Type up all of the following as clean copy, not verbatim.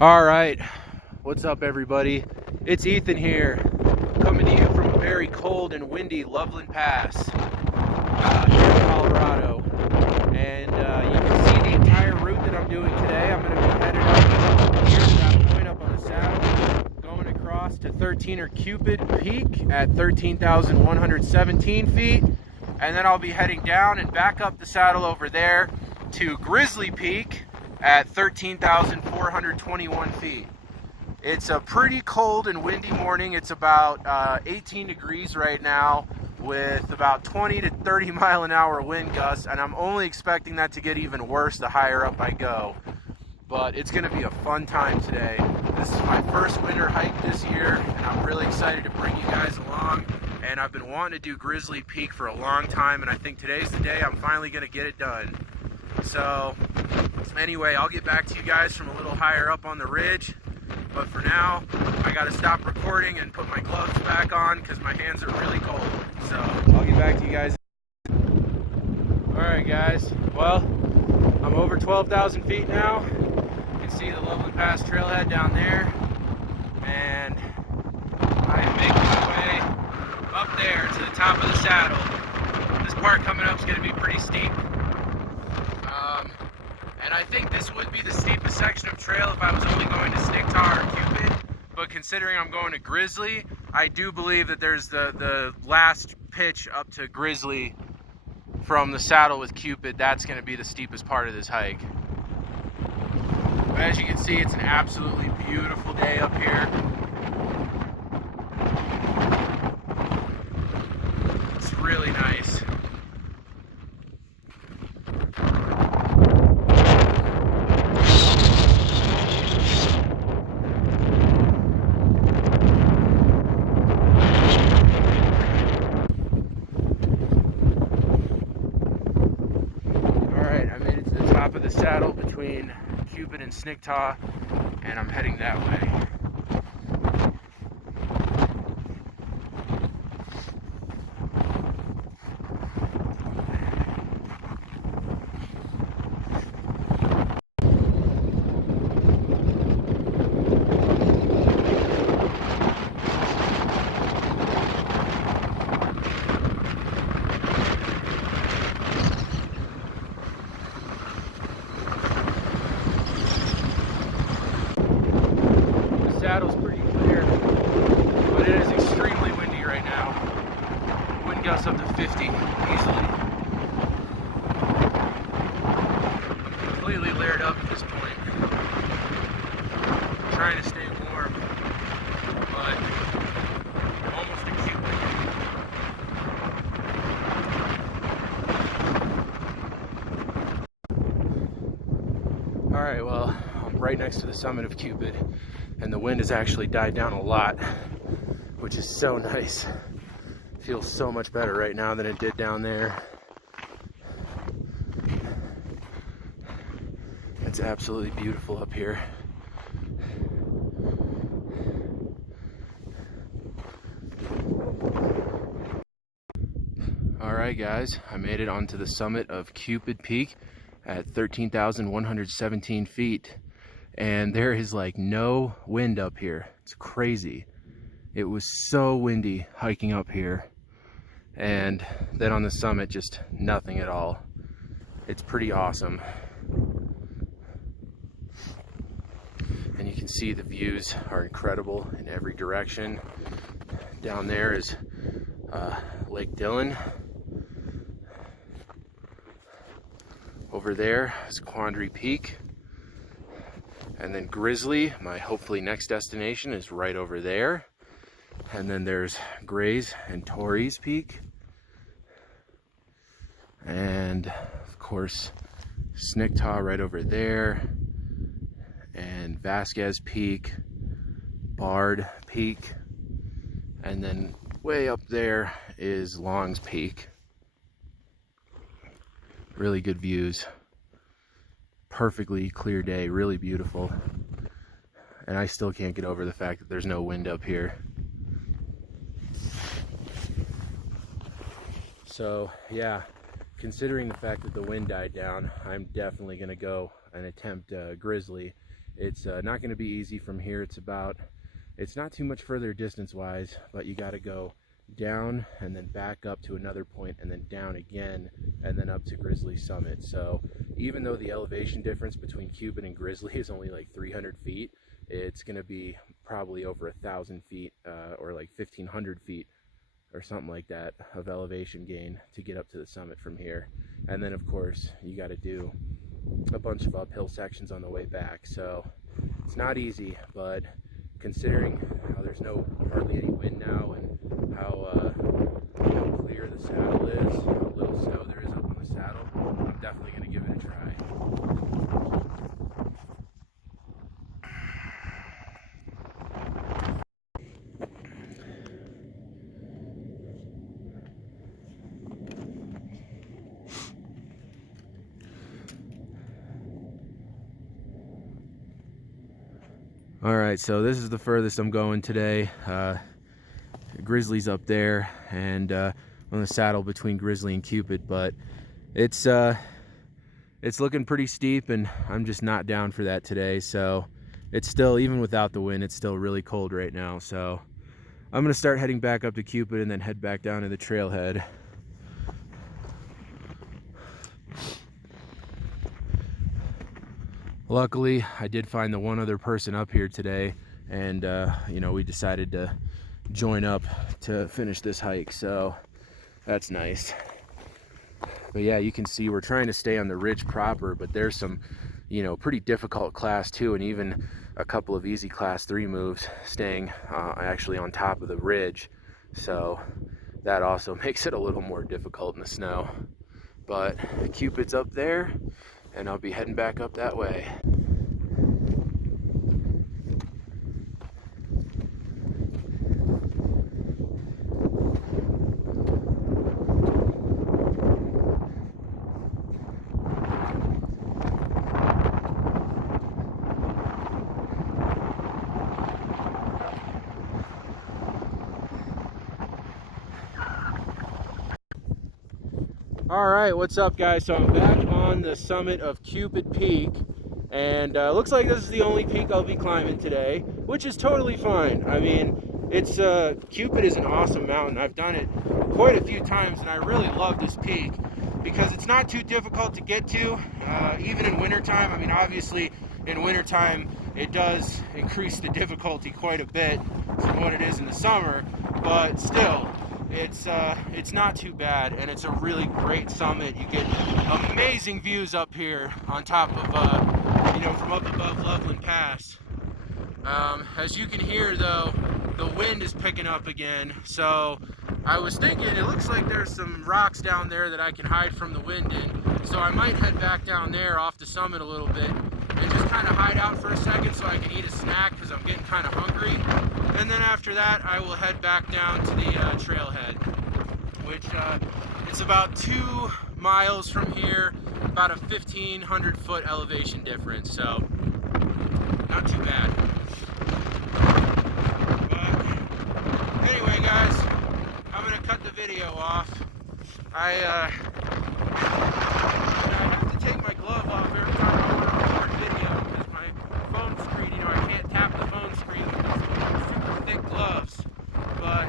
All right, what's up everybody? It's Ethan here, coming to you from a very cold and windy Loveland Pass here in Colorado. And you can see the entire route that I'm doing today. I'm going to be headed up here to that point up on the saddle, going across to Foot Cupid Peak at 13,117 feet. And then I'll be heading down and back up the saddle over there to Grizzly Peak at 13,421 feet. It's a pretty cold and windy morning. It's about 18 degrees right now with about 20 to 30 mile an hour wind gusts, and I'm only expecting that to get even worse the higher up I go. But it's going to be a fun time today. This is my first winter hike this year, and I'm really excited to bring you guys along. And I've been wanting to do Grizzly Peak for a long time, and I think today's the day I'm finally going to get it done. So anyway, I'll get back to you guys from a little higher up on the ridge. But for now, I got to stop recording and put my gloves back on because my hands are really cold. So I'll get back to you guys. Alright guys, well, I'm over 12,000 feet now. You can see the Loveland Pass trailhead down there. And I am making my way up there to the top of the saddle. This part coming up is going to be pretty steep. And I think this would be the steepest section of trail if I was only going to Snicktar or Cupid. But considering I'm going to Grizzly, I do believe that there's the last pitch up to Grizzly from the saddle with Cupid. That's going to be the steepest part of this hike. But as you can see, it's an absolutely beautiful day up here. It's really nice. Top of the saddle between Cupid and Snicktar, and I'm heading that way. The saddle's pretty clear, but it is extremely windy right now. Wind gusts up to 50 easily. Completely layered up at this point. I'm trying to stay warm, but almost acutely. Alright, well, I'm right next to the summit of Cupid, and the wind has actually died down a lot, which is so nice. Feels so much better right now than it did down there. It's absolutely beautiful up here. Alright guys, I made it onto the summit of Cupid Peak at 13,117 feet. And there is like no wind up here. It's crazy. It was so windy hiking up here. And then on the summit, just nothing at all. It's pretty awesome. And you can see the views are incredible in every direction. Down there is Lake Dillon. Over there is Quandary Peak. And then Grizzly, my hopefully next destination, is right over there. And then there's Gray's and Torrey's Peak. And of course, Snicktar right over there. And Vasquez Peak, Bard Peak. And then way up there is Long's Peak. Really good views. Perfectly clear day, really beautiful. And I still can't get over the fact that there's no wind up here. So yeah, considering the fact that the wind died down, I'm definitely gonna go and attempt Grizzly It's not going to be easy from here. It's not too much further distance wise, but you got to go down and then back up to another point and then down again and then up to Grizzly Summit. So even though the elevation difference between Cupid and Grizzly is only like 300 feet, it's going to be probably over 1,000 feet or like 1,500 feet or something like that of elevation gain to get up to the summit from here. And then of course you got to do a bunch of uphill sections on the way back. So it's not easy, but considering how there's hardly any wind now and how clear the saddle is, how little snow there is up on the saddle, I'm definitely going to give it a try. All right, so this is the furthest I'm going today. Grizzly's up there, and on the saddle between Grizzly and Cupid, but it's looking pretty steep, and I'm just not down for that today. So it's still, even without the wind, it's still really cold right now. So I'm gonna start heading back up to Cupid and then head back down to the trailhead. Luckily, I did find the one other person up here today, and you know, we decided to join up to finish this hike, so that's nice. But yeah, you can see we're trying to stay on the ridge proper, but there's some, you know, pretty difficult class 2 and even a couple of easy class 3 moves staying actually on top of the ridge, so that also makes it a little more difficult in the snow. But Cupid's up there, and I'll be heading back up that way. All right, what's up guys? So I'm back on the summit of Cupid Peak, and looks like this is the only peak I'll be climbing today, which is totally fine. I mean, it's Cupid is an awesome mountain. I've done it quite a few times, and I really love this peak because it's not too difficult to get to, even in wintertime. I mean, obviously in wintertime it does increase the difficulty quite a bit from what it is in the summer, but still, it's not too bad, and it's a really great summit. You get amazing views up here on top of you know, from up above Loveland Pass. As you can hear though, the wind is picking up again, so I was thinking it looks like there's some rocks down there that I can hide from the wind in, so I might head back down there off the summit a little bit and just kind of hide out for a second so I can eat a snack because I'm getting kind of hungry. And then after that, I will head back down to the trailhead, which it's about 2 miles from here, about a 1,500 foot elevation difference, so not too bad. But anyway, guys, I'm gonna cut the video off. I have to take my glove off every time I want to record video because my phone screen, you know, I can't tap the phone screen with these super thick gloves. But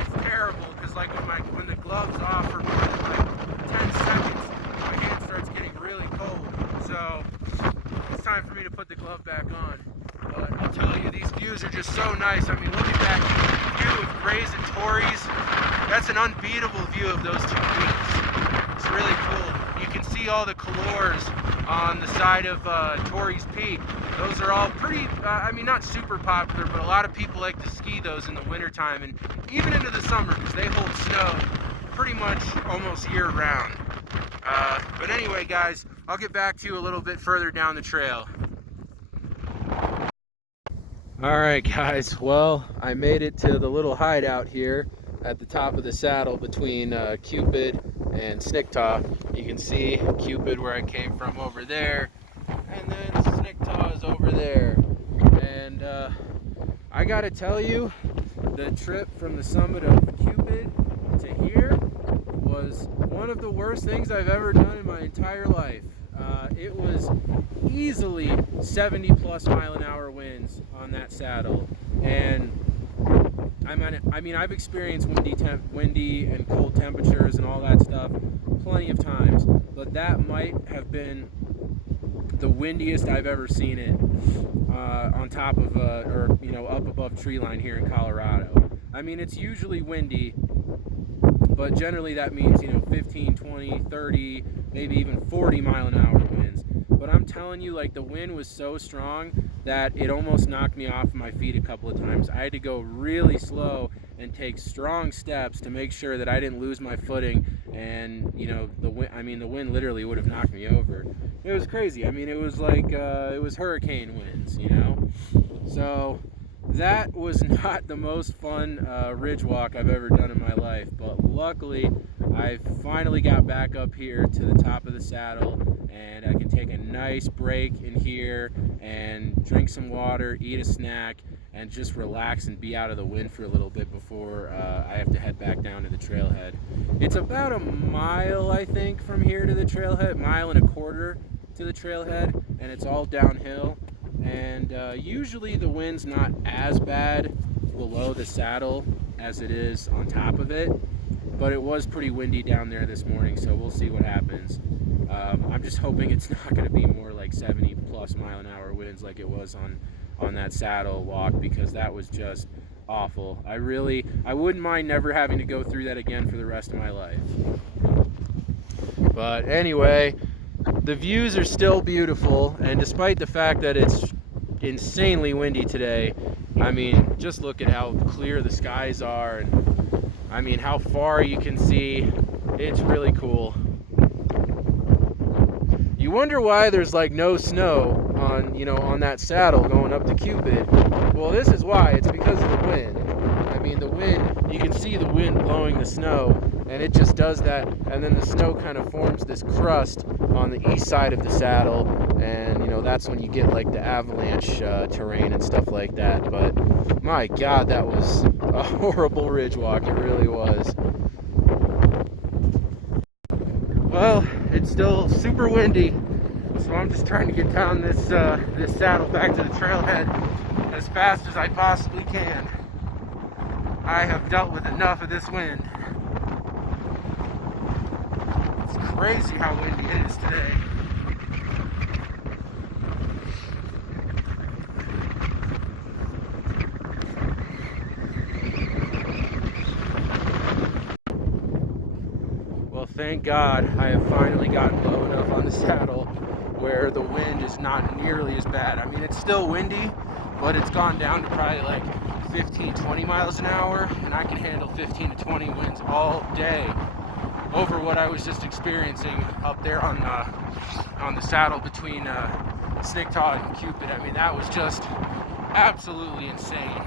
it's terrible because like when the glove's off for more than like 10 seconds, my hand starts getting really cold. So it's time for me to put the glove back on. But I'll tell you, these views are just so nice. I mean, look at that view of Grays and Torreys. That's an unbeatable view of those 2 peaks. It's really cool. You can see all the colors on the side of Torrey's Peak. Those are all pretty, I mean, not super popular, but a lot of people like to ski those in the wintertime and even into the summer because they hold snow pretty much almost year round. But anyway, guys, I'll get back to you a little bit further down the trail. All right, guys, well, I made it to the little hideout here at the top of the saddle between Cupid and Snicktaw. You can see Cupid where I came from over there, and then Snicktaw is over there. And I gotta tell you, the trip from the summit of Cupid to here was one of the worst things I've ever done in my entire life. It was easily 70 plus mile an hour winds on that saddle, and I mean, I've experienced windy and cold temperatures and all that stuff plenty of times, but that might have been the windiest I've ever seen it on top of, or you know, up above tree line here in Colorado. I mean, it's usually windy, but generally that means, you know, 15, 20, 30, maybe even 40 mile an hour winds. But I'm telling you, like, the wind was so strong that it almost knocked me off my feet a couple of times. I had to go really slow and take strong steps to make sure that I didn't lose my footing, and you know, the wind literally would have knocked me over. It was crazy. I mean, it was like it was hurricane winds, you know. So that was not the most fun ridge walk I've ever done in my life, but luckily I finally got back up here to the top of the saddle, and I can take a nice break in here and drink some water, eat a snack, and just relax and be out of the wind for a little bit before I have to head back down to the trailhead. It's about a mile, I think, from here to the trailhead, mile and a quarter to the trailhead, and it's all downhill. And usually the wind's not as bad below the saddle as it is on top of it, but it was pretty windy down there this morning, so we'll see what happens. I'm just hoping it's not going to be more like 70 plus mile an hour winds like it was on that saddle walk, because that was just awful. I wouldn't mind never having to go through that again for the rest of my life. But anyway, the views are still beautiful, and despite the fact that it's insanely windy today, I mean, just look at how clear the skies are, and I mean how far you can see. It's really cool. You wonder why there's like no snow on that saddle going up to Cupid. Well, this is why. It's because of the wind. I mean, the wind, you can see the wind blowing the snow, and it just does that, and then the snow kind of forms this crust on the east side of the saddle, and you know, that's when you get like the avalanche terrain and stuff like that. But my God, that was a horrible ridge walk. It really was. Well, it's still super windy, so I'm just trying to get down this saddle back to the trailhead as fast as I possibly can. I have dealt with enough of this wind. It's crazy how windy it is today. Well, thank God I have finally gotten low enough on the saddle where the wind is not nearly as bad. I mean, it's still windy, but it's gone down to probably like 15, 20 miles an hour, and I can handle 15 to 20 winds all day over what I was just experiencing up there on the saddle between Sticktaw and Cupid. I mean, that was just absolutely insane.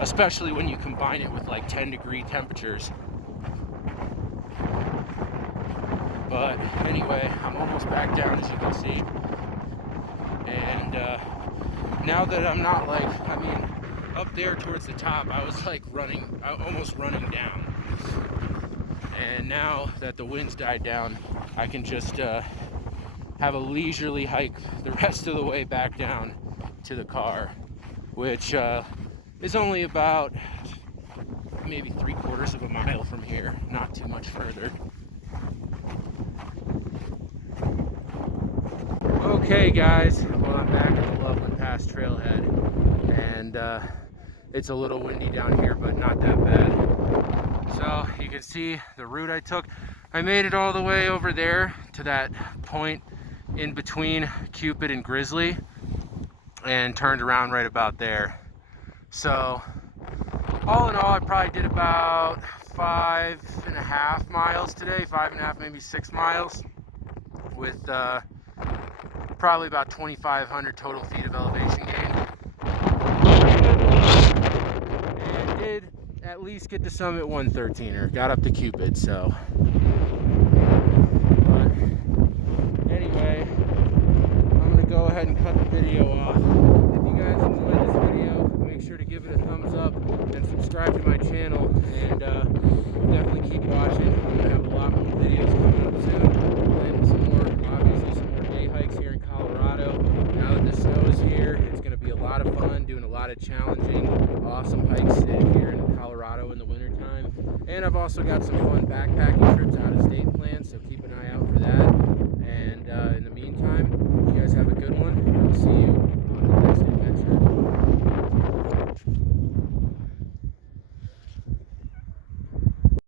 Especially when you combine it with like 10-degree temperatures. But anyway, I'm almost back down, as you can see. And now that I'm not like, I mean, up there towards the top, I was like almost running down. And now that the wind's died down, I can just have a leisurely hike the rest of the way back down to the car, which is only about maybe 3/4 of a mile from here, not too much further. Okay guys, well, I'm back at the Loveland Pass trailhead, and it's a little windy down here, but not that bad. So you can see the route I took. I made it all the way over there to that point in between Cupid and Grizzly, and turned around right about there. So all in all, I probably did about 5.5 miles today, 5.5, maybe 6 miles, with probably about 2,500 total feet of elevation gain. And did at least get to summit 113er, got up to Cupid, so. But anyway, I'm gonna go ahead and cut the video off. If you guys enjoyed this video, make sure to give it a thumbs up and subscribe to my channel, and definitely keep watching. I'm gonna have a lot of challenging, awesome hikes here in Colorado in the wintertime. And I've also got some fun backpacking trips out of state planned.